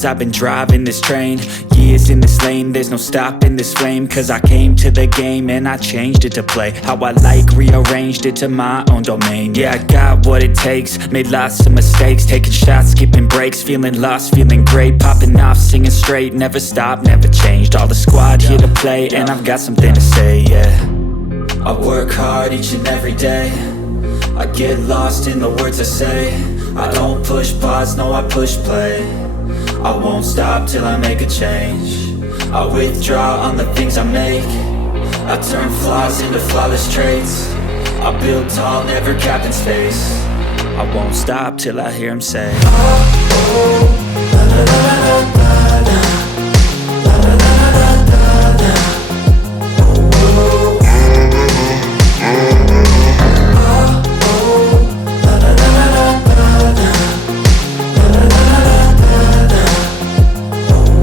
years I've been driving this train, years in this lane, there's no stopping this flame. Cause I came to the game and I changed it to play how I like, rearranged it to my own domain. Yeah, I got what it takes, made lots of mistakes, taking shots, skipping breaks, feeling lost, feeling great, popping off, singing straight, never stopped, never changed. All the squad here to play, and I've got something to say, yeah. I work hard each and every day, I get lost in the words I say. I don't push pause, no I push play. I won't stop till I make a change. I withdraw on the things I make. I turn flaws into flawless traits. I build tall, never capped in space. I won't stop till I hear him say, oh, oh, la, la, la, la, la.